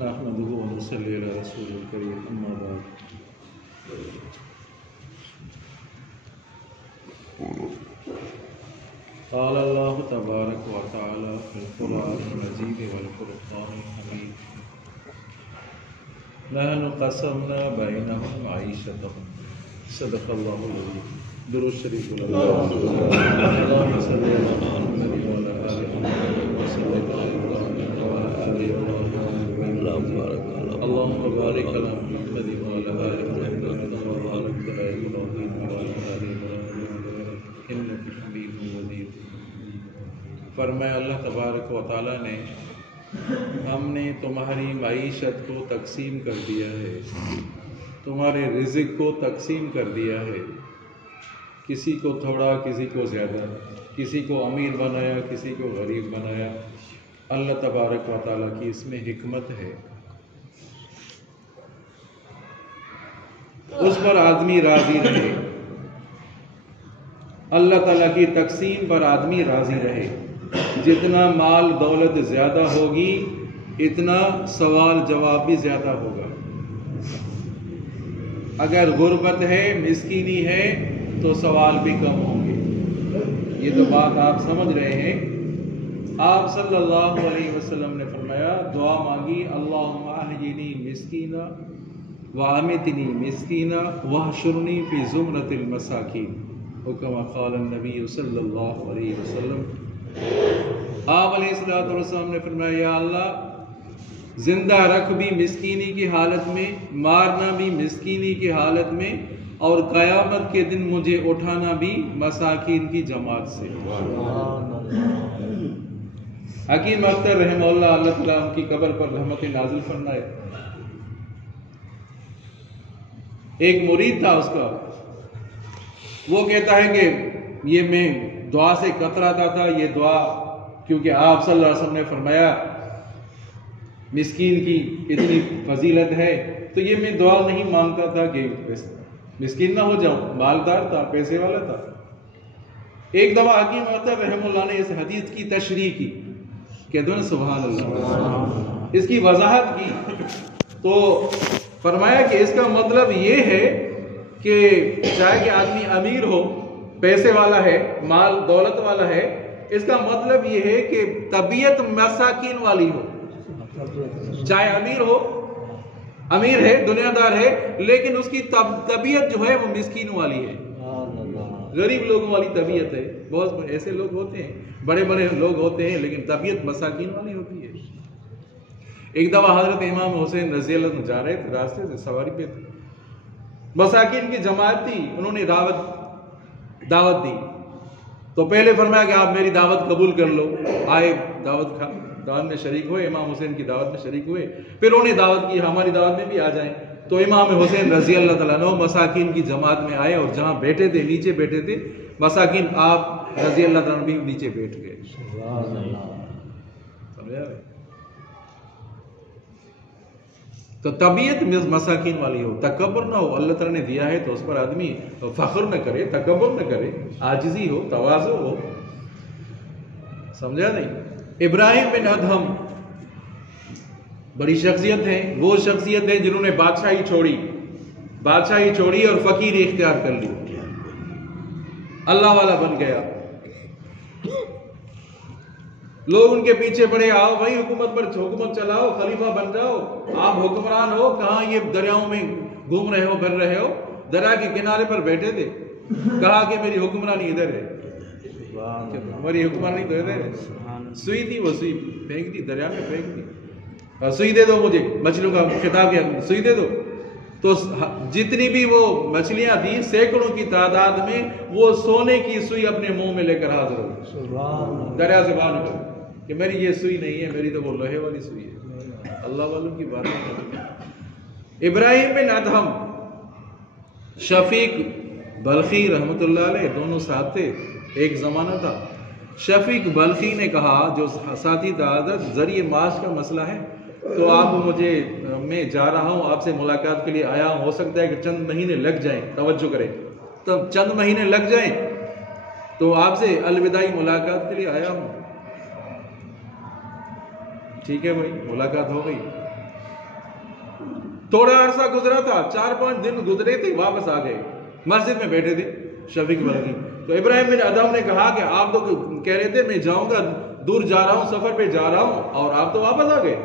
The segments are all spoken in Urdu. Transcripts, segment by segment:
نحمده ونصلي على رسوله الكريم أما بعد قال الله تبارك وتعالى في القرآن المجيد والفرقان الحميد نحن قسمنا بينهم معيشتهم صدق الله العظيم. درود شریف اللهم صل على محمد وعلى آل محمد وسلم اللهم بارك على محمد وعلى آل محمد كما باركت على إبراهيم وعلى آل إبراهيم إنك حميد مجيد. فرمایا اللہ تبارک و تعالیٰ نے ہم نے تمہاری معیشت کو تقسیم کر دیا ہے، تمہارے رزق کو تقسیم کر دیا ہے، کسی کو تھوڑا کسی کو زیادہ، کسی کو امیر بنایا کسی کو غریب بنایا. اللہ تبارک و تعالیٰ کی اس میں حکمت ہے، اس پر آدمی راضی رہے، اللہ تعالیٰ کی تقسیم پر آدمی راضی رہے. جتنا مال دولت زیادہ ہوگی اتنا سوال جواب بھی زیادہ ہوگا. اگر غربت ہے مسکینی ہے تو سوال بھی کم ہوں گے. یہ تو بات آپ سمجھ رہے ہیں. آپ صلی اللہ علیہ وسلم نے فرمایا، دعا مانگی، اللہم احیینی مسکینا وامتنی مسکینا واحشرنی فی زمرۃ المساکین، وکما قال النبی صلی اللہ علیہ وسلم. آپ علیہ السلام نے فرمایا، یا اللہ زندہ رکھ بھی مسکینی کی حالت میں، مارنا بھی مسکینی کی حالت میں، اور قیامت کے دن مجھے اٹھانا بھی مساکین کی جماعت سے. حکیم اختر رحمہ اللہ، اللہ تعالیٰ ان کی قبر پر رحمت نازل فرمائے. ایک مرید تھا اس کا، وہ کہتا ہے کہ یہ میں دعا سے کتراتا تھا، یہ دعا کیونکہ آپ صلی اللہ علیہ وسلم نے فرمایا مسکین کی اتنی فضیلت ہے، تو یہ میں دعا نہیں مانگتا تھا کہ مسکین نہ ہو جاؤں. مالدار تھا، پیسے والا تھا. ایک دفعہ حکیم اختر رحمہ اللہ نے اس حدیث کی تشریح کی، کہتے ہیں سبحان اللہ، اس کی وضاحت کی. تو فرمایا کہ اس کا مطلب یہ ہے کہ چاہے کہ آدمی امیر ہو، پیسے والا ہے، مال دولت والا ہے، اس کا مطلب یہ ہے کہ طبیعت مساکین والی ہو. چاہے امیر ہو، امیر ہے، دنیا دار ہے، لیکن اس کی طبیعت جو ہے وہ مسکین والی ہے، غریب لوگوں والی طبیعت ہے. بہت ایسے لوگ ہوتے ہیں، بڑے بڑے لوگ ہوتے ہیں، لیکن طبیعت مساکین والی ہوتی ہے. ایک دفعہ حضرت امام حسین رضی اللہ عنہ جا رہے تھے، راستے سے سواری پہ تھے، مساکین کی جماعت تھی، انہوں نے دعوت دی. تو پہلے فرمایا کہ آپ میری دعوت قبول کر لو. آئے، دعوت میں شریک ہوئے، امام حسین کی دعوت میں شریک ہوئے. پھر انہوں نے دعوت کی ہماری دعوت میں بھی آ جائیں. تو امام حسین رضی اللہ تعالیٰ عنہ مساکین کی جماعت میں آئے، اور جہاں بیٹھے تھے، نیچے بیٹھے تھے مساکین، آپ رضی اللہ تعالیٰ عنہ بھی نیچے بیٹھ گئے. سمجھا؟ تو طبیعت مساکین والی ہو، تکبر نہ ہو. اللہ تعالیٰ نے دیا ہے تو اس پر آدمی فخر نہ کرے، تکبر نہ کرے، عاجزی ہو، تواضع ہو. سمجھا نہیں؟ ابراہیم بن ادہم بڑی شخصیت ہے، وہ شخصیت ہے جنہوں نے بادشاہی چھوڑی اور فقیری اختیار کر لی، اللہ والا بن گیا. لوگ ان کے پیچھے پڑے، آؤ بھائی حکومت چلاؤ، خلیفہ بن جاؤ، آپ حکمران ہو. کہاں یہ دریاؤں میں گھوم رہے ہو، پھر رہے ہو؟ دریا کے کنارے پر بیٹھے تھے، کہا کہ میری حکمرانی ادھر ہے. ہماری حکمرانی تو ادھر ہے. سوئی تھی، وہ سوئی پھینک دی، دریا میں پھینک دی. سوئی دے دو مجھے، مچھلیوں کا خطاب کیا، سوئی دے دو. تو جتنی بھی وہ مچھلیاں تھیں سینکڑوں کی تعداد میں، وہ سونے کی سوئی اپنے منہ میں لے کر حاضر ہو دریا سے باہر نکل کہ میری یہ سوئی نہیں ہے، میری تو وہ لوہے والی سوئی ہے. اللہ والوں کی باتیں کرتے ہیں. ابراہیم بن ادہم، شفیق بلخی رحمۃ اللہ علیہ، دونوں ساتھ تھے، ایک زمانہ تھا. شفیق بلخی نے کہا، جو ساتھی تھا، ذریعہ معاش کا مسئلہ ہے، تو آپ مجھے، میں جا رہا ہوں، آپ سے ملاقات کے لیے آیا ہوں، ہو سکتا ہے کہ چند مہینے لگ جائیں، توجہ کریں، تو چند مہینے لگ جائیں، تو آپ سے الوداعی ملاقات کے لیے آیا ہوں. ٹھیک ہے بھائی، ملاقات ہو گئی. تھوڑا عرصہ گزرا تھا، 4-5 دن گزرے تھے، واپس آ گئے. مسجد میں بیٹھے تھے شفیق بلخی. تو ابراہیم بن ادہم نے کہا کہ آپ تو کہہ رہے تھے میں جاؤں گا، دور جا رہا ہوں، سفر پہ جا رہا ہوں، اور آپ تو واپس آ گئے.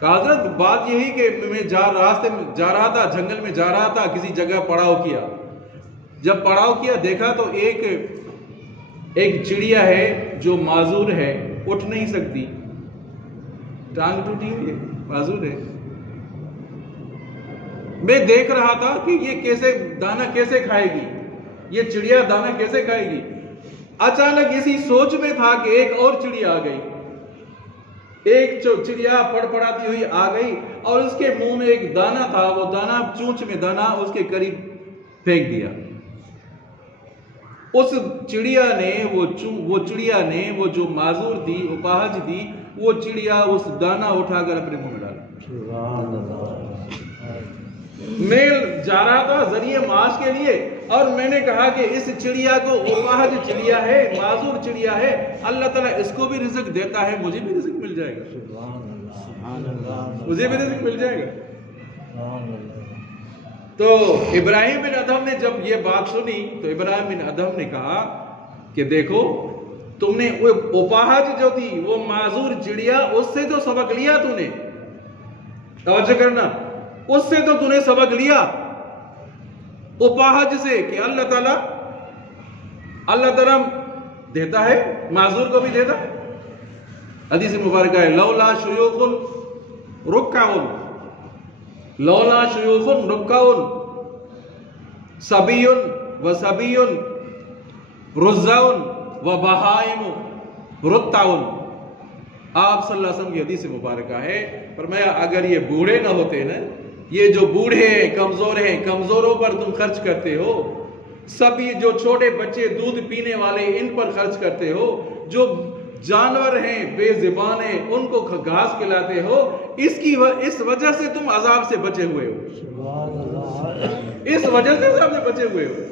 کہا حضرت بات یہی کہ میں راستے میں جا رہا تھا، جنگل میں جا رہا تھا، کسی جگہ پڑاؤ کیا. جب پڑاؤ کیا دیکھا تو ایک چڑیا ہے جو معذور ہے، اٹھ نہیں سکتی، ٹانگ ٹوٹی ہوئی ہے، معذور ہے. میں دیکھ رہا تھا کہ یہ دانا کیسے کھائے گی، یہ چڑیا دانا کیسے کھائے گی. اچانک اسی سوچ میں تھا کہ ایک اور چڑیا آ گئی. ایک چڑیا پڑپڑاتی ہوئی آ گئی اور اس کے منہ میں ایک دانا تھا، وہ دانا چونچ میں دانا اس کے قریب پھینک دیا. اس چڑیا نے وہ جو معذور تھی، اپاہج تھی، وہ چڑیا اس دانا اٹھا کر اپنے منہ میں ڈالا. میں جا رہا تھا ذریعے معاش کے لیے، اور میں نے کہا کہ اس چڑیا کو، اپاہج چڑیا ہے، معذور چڑیا ہے، اللہ تعالیٰ اس کو بھی رزق دیتا ہے، مجھے بھی رزق مل جائے گا، مجھے بھی رزق مل جائے گا. تو ابراہیم بن ادہم نے جب یہ بات سنی تو ابراہیم بن ادہم نے کہا کہ دیکھو تم نے وہ اپاہج جو تھی، وہ معذور چڑیا، اس سے تو سبق لیا تو نے. توجہ کرنا، اس سے تو نے سبق لیا، اپاہج سے، کہ اللہ تعالیٰ دیتا ہے، معذور کو بھی دیتا ہے. حدیث مبارکہ ہے لولا شیوخ رکعون، لولا شیوخ رکعون صبی و صبی رزعون و بہائم رتعون. آپ صلی اللہ علیہ وسلم کی حدیث مبارکہ ہے، فرمایا اگر یہ بوڑھے نہ ہوتے نا، یہ جو بوڑھے ہیں، کمزور ہیں، کمزوروں پر تم خرچ کرتے ہو، سبھی جو چھوٹے بچے دودھ پینے والے ان پر خرچ کرتے ہو، جو جانور ہیں بے زبان ہیں ان کو گھاس کھلاتے ہو، اس وجہ سے تم عذاب سے بچے ہوئے ہو، اس وجہ سے عذاب سے بچے ہوئے ہو.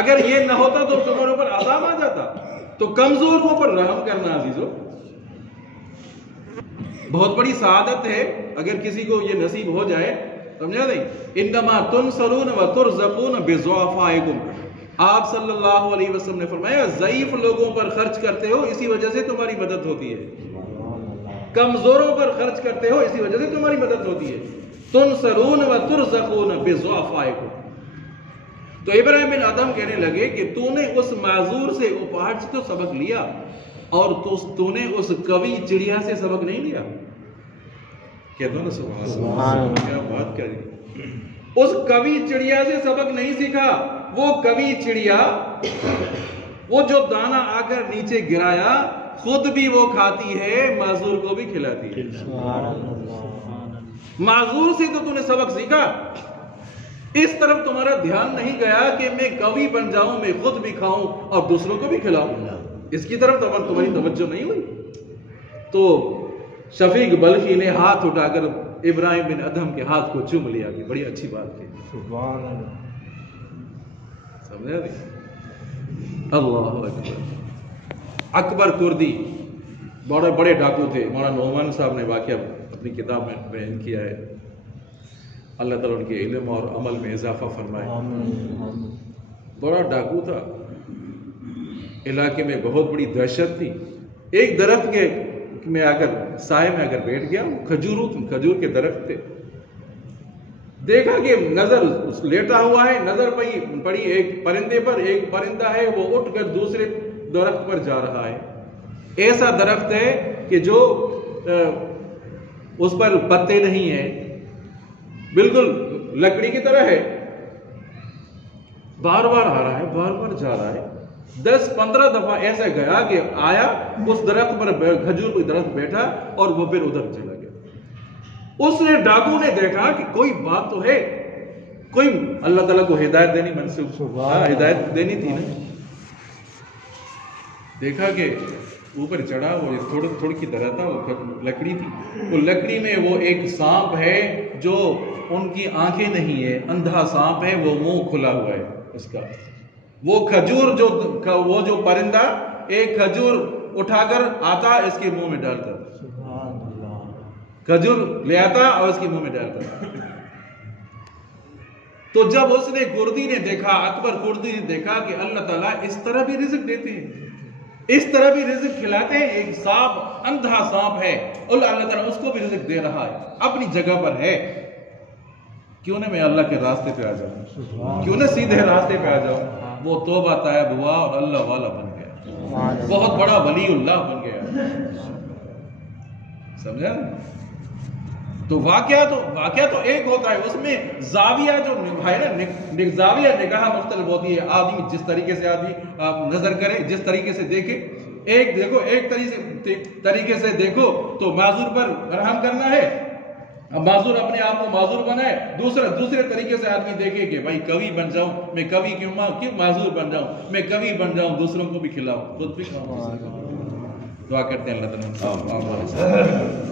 اگر یہ نہ ہوتا تو تمہارے اوپر عذاب آ جاتا. تو کمزوروں پر رحم کرنا عزیزو بہت بڑی سعادت ہے اگر کسی کو یہ نصیب ہو جائے. سمجھا نہیں؟ انما تنصرون و ترزقون بضعفائکم. آپ صلی اللہ علیہ وسلم نے فرمایا ضعیف لوگوں پر خرچ کرتے ہو، اسی وجہ سے تمہاری مدد ہوتی ہے. کمزوروں پر خرچ کرتے ہو، اسی وجہ سے تمہاری مدد ہوتی ہے. تنصرون و ترزقون بضعفائکم. تو ابراہیم بن ادہم کہنے لگے کہ تو نے اس معذور سے، اپاہج سے تو سبق لیا، اور تو نے اس قوی چڑیا سے سبق نہیں لیا. کہتا ہوں نا سبحان اللہ، کیا بات کری. اس قوی چڑیا سے سبق نہیں سیکھا. وہ قوی چڑیا، وہ جو دانا آ کر نیچے گرایا، خود بھی وہ کھاتی ہے، معذور کو بھی کھلاتی ہے. معذور سے تو نے سبق سیکھا، اس طرف تمہارا دھیان نہیں گیا کہ میں قوی بن جاؤں، میں خود بھی کھاؤں اور دوسروں کو بھی کھلاؤں. اس کی طرف تمہاری توجہ نہیں ہوئی. تو شفیق بلخی نے ہاتھ اٹھا کر ابراہیم بن ادہم کے ہاتھ کو چوم لیا کہ بڑی اچھی بات کی. سبحان اللہ. سمجھا نہیں؟ اللہ اکبر. اکبر کردی بڑے بڑے ڈاکو تھے. مولانا نعمان صاحب نے واقعہ اپنی کتاب میں بیان کیا ہے. اللہ تعالیٰ ان کے علم اور عمل میں اضافہ فرمائے. بڑا ڈاکو تھا، علاقے میں بہت بڑی دہشت تھی. ایک درخت کے میں آ کر سائے میں آ کر بیٹھ گیا. کھجور کے درخت تھے. دیکھا کہ نظر لیٹا ہوا ہے، نظر پڑی ایک پرندے پر. ایک پرندہ ہے وہ اٹھ کر دوسرے درخت پر جا رہا ہے. ایسا درخت ہے کہ جو اس پر پتے نہیں ہیں، بالکل لکڑی کی طرح ہے. بار بار آ رہا ہے، بار بار جا رہا ہے. 10-15 دفعہ ایسا گیا کہ آیا اس درخت پر، کھجور کے درخت بیٹھا اور وہ پھر ادھر چلا گیا. اس نے ڈاکو نے دیکھا کہ کوئی بات تو ہے، کوئی اللہ تعالیٰ کو ہدایت دینی منسوخ، ہدایت دینی تھی نا. دیکھا کہ اوپر چڑھا، وہ تھوڑی کی طرح تھا، وہ لکڑی تھی. وہ لکڑی میں وہ ایک سانپ ہے جو ان کی آنکھیں نہیں ہے، اندھا سانپ ہے، وہ منہ کھلا ہوا ہے اس کا. وہ کھجور وہ جو پرندہ ایک کھجور اٹھا کر آتا اس کے منہ میں ڈالتا، کھجور لے آتا اور اس کے منہ میں ڈالتا. تو جب اس نے کردی نے دیکھا، اکبر کردی نے دیکھا کہ اللہ تعالیٰ اس طرح بھی رزق دیتے ہیں، اس طرح بھی رزق کھلاتے ہیں. ایک سانپ، اندھا سانپ ہے، اللہ تعالیٰ اس کو بھی رزق دے رہا ہے، اپنی جگہ پر ہے. کیوں نہ میں اللہ کے راستے پہ آ جاؤں، کیوں نہ سیدھے راستے پہ آ جاؤں. وہ توبہ طائب ہوا اور اللہ والا بن گیا، بہت بڑا ولی اللہ بن گیا. سمجھا؟ تو واقعہ تو ایک ہوتا ہے، اس میں زاویہ جو ہے نا، زاویہ نگاہ مختلف ہوتی ہے. آدمی جس طریقے سے نظر کرے، جس طریقے سے دیکھے، ایک طریقے سے دیکھو تو معذور پر رحم کرنا ہے، معذور اپنے آپ کو معذور بنائے. دوسرے طریقے سے آدمی دیکھے کہ بھائی کبھی بن جاؤں، میں کبھی کیوں معذور بن جاؤں، میں کبھی بن جاؤں، دوسروں کو بھی کھلاؤں، خود بھی کھاؤں. دعا کرتے ہیں اللہ تعالیٰ.